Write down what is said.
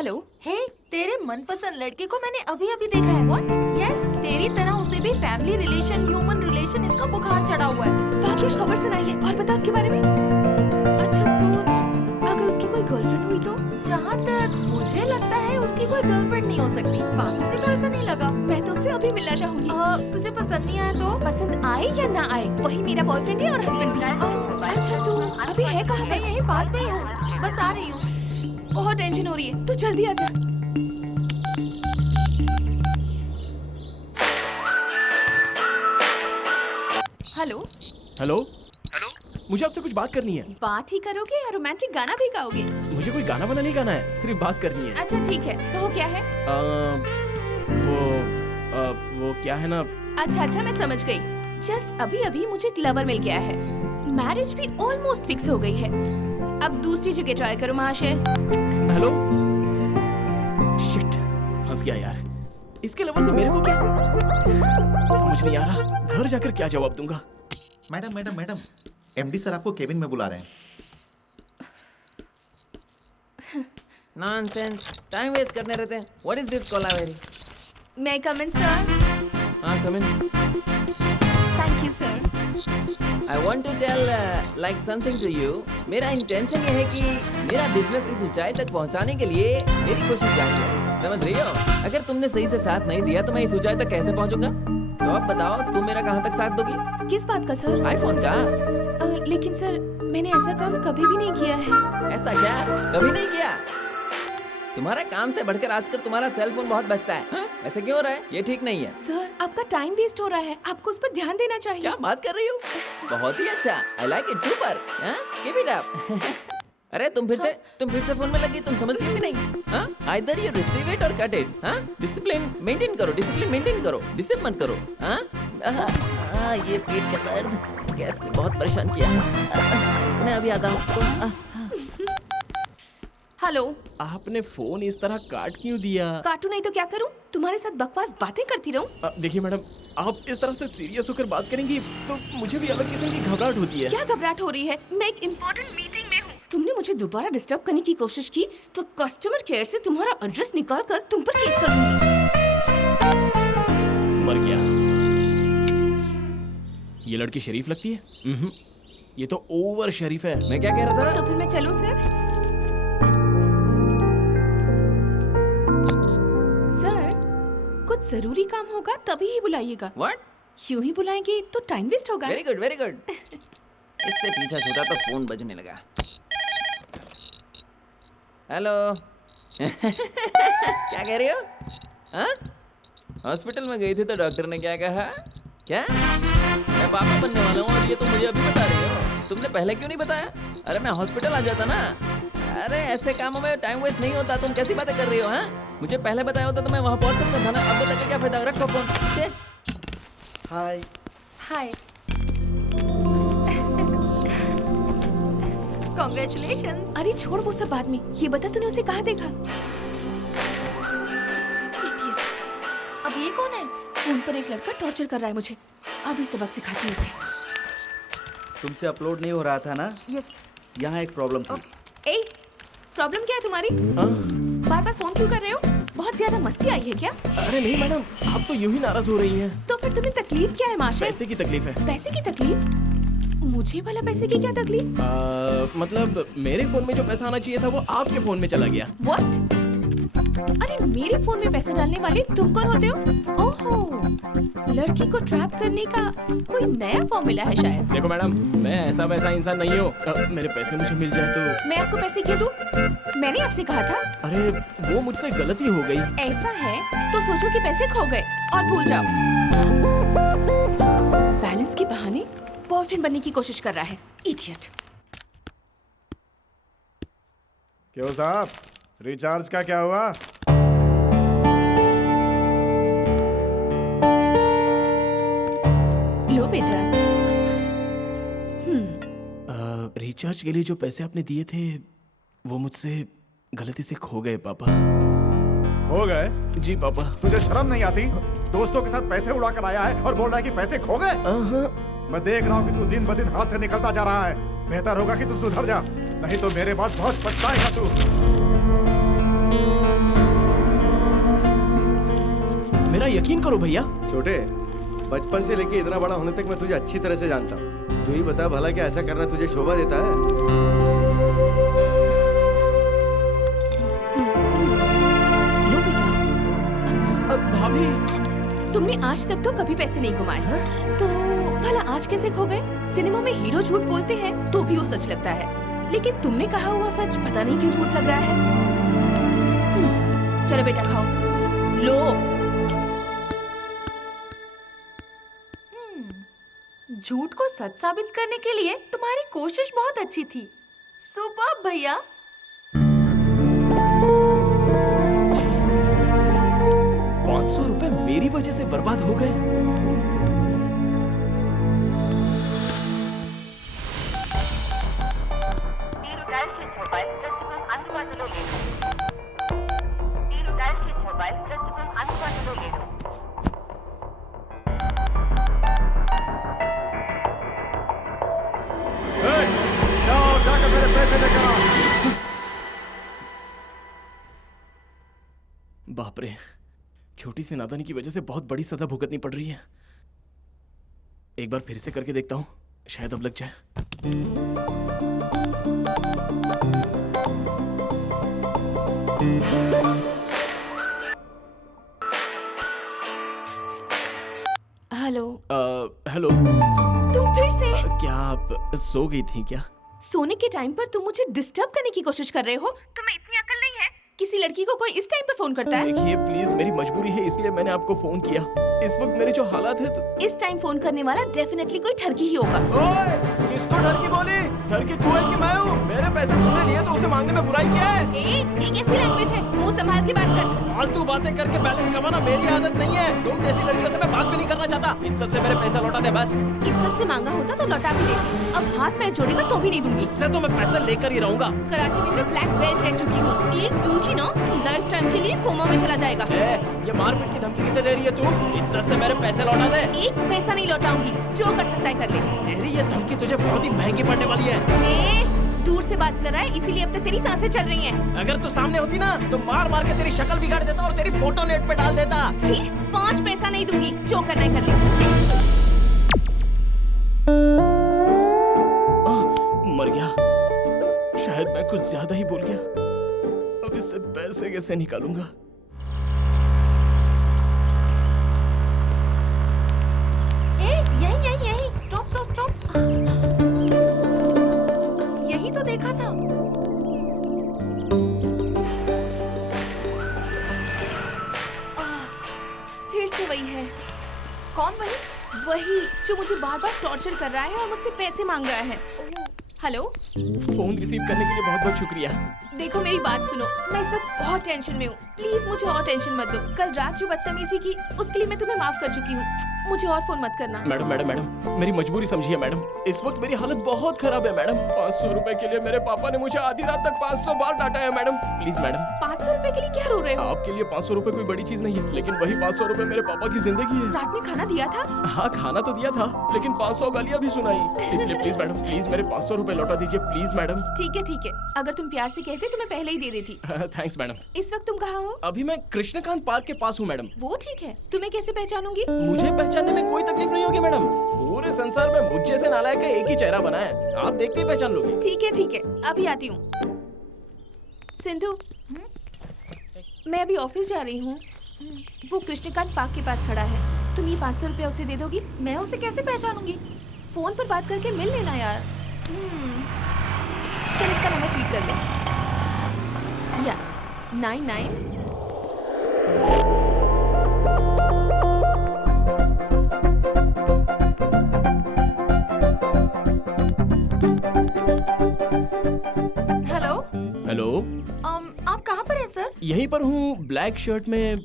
Hello. हे, तेरे मनपसंद लड़के को मैंने अभी अभी देखा है। What? Yes, तेरी तरह उसे भी फैमिली रिलेशन, ह्यूमन रिलेशन, इसका बुखार चढ़ा हुआ है। वाकई खबर सुनाई है और बता उसके बारे में। अच्छा सोच, अगर उसकी कोई गर्लफ्रेंड हुई तो? जहाँ तक मुझे लगता है उसकी कोई गर्लफ्रेंड नहीं हो सकती। बातों से तो ऐसा नहीं लगा। मैं तो उससे अभी मिलना चाहूंगी। तुझे पसंद नहीं आया तो? पसंद आए या ना आए, वही मेरा बॉयफ्रेंड है और हस्बैंड भी। अच्छा तू अभी है कहाँ मैं पे? यहीं पास में ही हूँ, बस आ रही हूँ। बहुत टेंशन हो रही है, तू जल्दी आ जा। हेलो। हेलो, हेलो, मुझे आपसे कुछ बात करनी है। बात ही करोगे या रोमांटिक गाना भी गाओगे? मुझे कोई गाना वाना नहीं गाना है, सिर्फ बात करनी है। अच्छा ठीक है, कहो क्या है? वो क्या है ना। अच्छा मैं समझ गई। जस्ट अभी अभी मुझे एक लवर मिल गया है। मैरिज भी ऑलमोस्ट फिक्स हो गई है। अब दूसरी जगह ट्राई करो महाशय। हेलो, शिट, फंस गया यार। इसके लवर से मेरे को क्या समझ नहीं आ रहा। घर जाकर क्या जवाब दूंगा। मैडम, एमडी सर आपको केबिन में बुला रहे हैं। नॉनसेंस, टाइम वेस्ट करने रहते हैं। What is this kolaveri? May I come in sir? हाँ, come in. Thank you sir. I want to tell like something to you. मेरा इंटेंशन ये है कि मेरा बिजनेस इस ऊंचाई तक पहुंचाने के लिए मेरी कोशिश जारी है। समझ रही हो? अगर तुमने सही से साथ नहीं दिया तो मैं इस ऊंचाई तक कैसे पहुंचूंगा? तो अब बताओ, तुम मेरा कहाँ तक साथ दोगी? किस बात का सर? आईफोन का। लेकिन सर मैंने ऐसा काम कभी भी नहीं किया है। ऐसा क्या? कभी नहीं किया? तुम्हारा काम से बढ़कर आजकल तुम्हारा सेल फोन बहुत बचता है। हाँ? ऐसा क्यों हो रहा है? ये ठीक नहीं है। सर आपका टाइम वेस्ट हो रहा है, आपको उस पर ध्यान देना चाहिए। क्या बात कर रही हो? बहुत ही अच्छा। I like it, super. Keep it up. अरे तुम फिर से फोन में लगी। तुम समझती हो कि नहीं? हाँ? आइदर यू रिसीव इट और कट इट। हाँ? डिसिप्लिन मेंटेन करो, डिसिप्लिन मत करो। हाँ? ये पेट का दर्द, गैस ने बहुत परेशान किया है। मैं अभी आता हूँ। हेलो। आपने फोन इस तरह काट क्यों दिया? काटू नहीं तो क्या करूं? तुम्हारे साथ बकवास बातें करती रहूं? देखिए मैडम, आप इस तरह से सीरियस होकर बात करेंगी तो मुझे भी अलग किस्म की घबराहट होती है। क्या घबराहट हो रही है? मैं एक इम्पोर्टेंट मीटिंग में हूँ। तुमने मुझे दोबारा डिस्टर्ब करने की कोशिश की तो कस्टमर केयर से तुम्हारा एड्रेस निकाल कर तुम पर केस कर दूंगी। मर गया। ये लड़की शरीफ लगती है? ये तो ओवर शरीफ है। मैं क्या कह रहा था? तो फिर मैं चलूं सर? कुछ जरूरी काम होगा तभी ही बुलाइएगा। What? यूं ही बुलाएंगे तो टाइम वेस्ट होगा। Very good. इससे पीछा छूटा तो फोन बजने लगा। हेलो। क्या कह रही हो? हाँ? हॉस्पिटल में गई थी तो डॉक्टर ने क्या कहा? क्या? मैं पापा बनने वाला हूँ और ये तो मुझे अभी बता रही हो? तुमने पहले क्यों नहीं बताया? अरे मैं हॉस्पिटल आ जाता ना। अरे ऐसे कामों में टाइम वेस्ट नहीं होता। तुम कैसी बातें कर रही हो? हाँ? मुझे पहले बताया होता तो मैं वहाँ पहुँच सकता था ना। अब बता के क्या फायदा? रखो फोन। हाय। Congratulations. अरे छोड़ वो सब बाद में, ये बता तूने उसे कहाँ देखा? Idiot. अब ये कौन है? फोन पर एक लड़का टॉर्चर कर रहा है मुझे। अभी सबक सिखाती हूँ उसे। तुमसे अपलोड नहीं हो रहा था ना? यहाँ एक प्रॉब्लम थी। ए, प्रॉब्लम क्या है तुम्हारी? बार बार फोन क्यों कर रहे हो? बहुत ज्यादा मस्ती आई है क्या? अरे नहीं मैडम, आप तो यूं ही नाराज हो रही हैं। तो फिर तुम्हें तकलीफ क्या है माशे? पैसे की तकलीफ है। पैसे की तकलीफ? मुझे भला पैसे की क्या तकलीफ? मतलब मेरे फोन में जो पैसा आना चाहिए था वो आपके फोन में चला गया। What? अरे मेरे फोन में पैसे डालने वाले तुम कौन होते हो? ओहो, लड़की को ट्रैप करने का कोई नया फॉर्मूला है शायद। देखो मैडम, मैं ऐसा वैसा इंसान नहीं हूँ। मेरे पैसे मुझे मिल जाए तो। मैं आपको पैसे क्यों दूं? मैंने आपसे कहा था। अरे वो मुझसे गलती हो गई। ऐसा है तो सोचो कि पैसे खो गए और भूल जाओ। बैलेंस के बहाने बॉयफ्रेंड बनने की कोशिश कर रहा है। इडियट। क्यों साहब, रिचार्ज का क्या हुआ? लो बेटा। रिचार्ज के लिए जो पैसे आपने दिए थे वो मुझसे गलती से खो गए पापा। खो गए? जी पापा। तुझे शर्म नहीं आती? दोस्तों के साथ पैसे उड़ा कर आया है और बोल रहा है कि पैसे खो गए? मैं देख रहा हूँ कि तू दिन ब दिन हाथ से निकलता जा रहा है। बेहतर होगा कि तू सुधर जा, नहीं तो मेरे बाद बहुत पछताएगा तू। मेरा यकीन करो भैया। छोटे, बचपन से लेके इतना बड़ा होने तक मैं तुझे अच्छी तरह से जानता हूँ। तू ही बता भला क्या ऐसा करना तुझे शोभा देता है? लो बेटा। भाभी, तुमने आज तक तो कभी पैसे नहीं कमाए हैं, तो भला आज कैसे खो गए? सिनेमा में हीरो झूठ बोलते हैं तो भी वो सच लगता है, लेकिन तुमने कहा हुआ सच पता नहीं क्यों झूठ लग रहा है। चलो बेटा खाओ। लो। झूठ को सच साबित करने के लिए तुम्हारी कोशिश बहुत अच्छी थी। सुपर्ब भैया। 500 रुपए मेरी वजह से बर्बाद हो गए। जाओ जाकर मेरे पैसे लेकर आओ। बाप रे, छोटी सी नादानी की वजह से बहुत बड़ी सजा भुगतनी पड़ रही है। एक बार फिर से करके देखता हूँ, शायद अब लग जाए। हेलो। हेलो। तुम फिर से? क्या आप सो गई थी क्या? सोने के टाइम पर तुम मुझे डिस्टर्ब करने की कोशिश कर रहे हो? तुम्हें इतनी अकल नहीं है? किसी लड़की को कोई इस टाइम पे फोन करता है? देखिए प्लीज, मेरी मजबूरी है इसलिए मैंने आपको फोन किया। इस वक्त मेरे जो हालात है तो... इस टाइम फोन करने वाला डेफिनेटली कोई ठरकी ही होगा। ओए, किसको ठरकी बोली? ठरकी तू है कि मैं हूँ? मेरे पैसे तूने लिए तो उसे मांगने में बुराई क्या है? ये कैसी लैंग्वेज है? मुंह संभाल के बात कर। फालतू बातें करके बैलेंस कमाना मेरी आदत नहीं है। तुम जैसी लड़कियों से मैं बात भी नहीं करना चाहता। इज्जत से मेरे पैसा लौटा दे बस। इज्जत से मांगा होता तो लौटा भी देती। अब हाथ पैर जोड़ेगा तो भी नहीं दूंगी। इससे तो मैं पैसा लेकर ही रहूंगा। कराटे में मैं ब्लैक बेल्ट रह चुकी हूँ। एक दूंगी ना, लाइफ टाइम के लिए कोमा में चला जाएगा। ये मारपीट की धमकी किसे दे रही है तू? इज्जत से मेरे पैसे लौटा दे। एक पैसा नहीं लौटाऊंगी, जो कर सकता है कर ले। तेरी ये धमकी तुझे बहुत ही महंगी पड़ने वाली है। दूर से बात कर रहा है इसीलिए अब तक तेरी सांसें चल रही हैं। अगर तू सामने होती ना तो मार मार के तेरी शक्ल बिगाड़ देता और तेरी फोटो नेट पे डाल देता। 5 पैसा नहीं दूंगी, जो करना है कर ले। मर गया। शायद मैं कुछ ज्यादा ही बोल गया। अब इससे पैसे कैसे निकालूंगा? यही स्टॉप। यही तो देखा था। फिर से वही है। कौन वही? वही जो मुझे बार बार टॉर्चर कर रहा है और मुझसे पैसे मांग रहा है। हेलो। फोन रिसीव करने के लिए बहुत बहुत शुक्रिया। देखो मेरी बात सुनो, मैं इस वक्त बहुत टेंशन में हूँ। प्लीज मुझे और टेंशन मत दो। कल रात जो बदतमीजी की उसके लिए मैं तुम्हें माफ कर चुकी हूँ। मुझे और फोन मत करना। मैडम, मेरी मजबूरी समझिए मैडम। इस वक्त मेरी हालत बहुत खराब है मैडम। 500 रुपए के लिए मेरे पापा ने मुझे आधी रात तक 500 बार डांटा है मैडम। Please madam. 500 रुपए के लिए क्या रो रहे हो? आपके लिए 500 रुपए कोई बड़ी चीज नहीं है, लेकिन वही 500 रुपए मेरे पापा की जिंदगी है। रात में खाना दिया था? हाँ, खाना तो दिया था, लेकिन 500 गालियाँ भी सुनाई। इसलिए प्लीज मैडम, प्लीज मेरे 500 रुपए लौटा दीजिए प्लीज मैडम। ठीक है। अगर तुम प्यार से कहते तो मैं पहले ही दे देती। Thanks madam. इस वक्त तुम कहाँ हो? अभी मैं कृष्णकांत पार्क के पास हूँ मैडम। वो ठीक है, तुम्हें कैसे पहचानूंगी? मुझे पहचानने में कोई तकलीफ नहीं होगी मैडम। पूरे संसार में मुझ जैसे नालायक का एक ही चेहरा बना है, आप देखते ही पहचान लोगे। ठीक है, अभी आती हूँ। सिंधु, मैं अभी ऑफिस जा रही हूँ। वो कृष्णकांत पार्क के पास खड़ा है। तुम ये 500 रुपया उसे दे दोगी? मैं उसे कैसे पहचानूंगी? फोन पर बात करके मिल लेना यार। चल इसका नंबर फीड कर ले। या 99 हेलो। आप कहाँ पर हैं सर? यहीं पर हूँ, ब्लैक शर्ट में।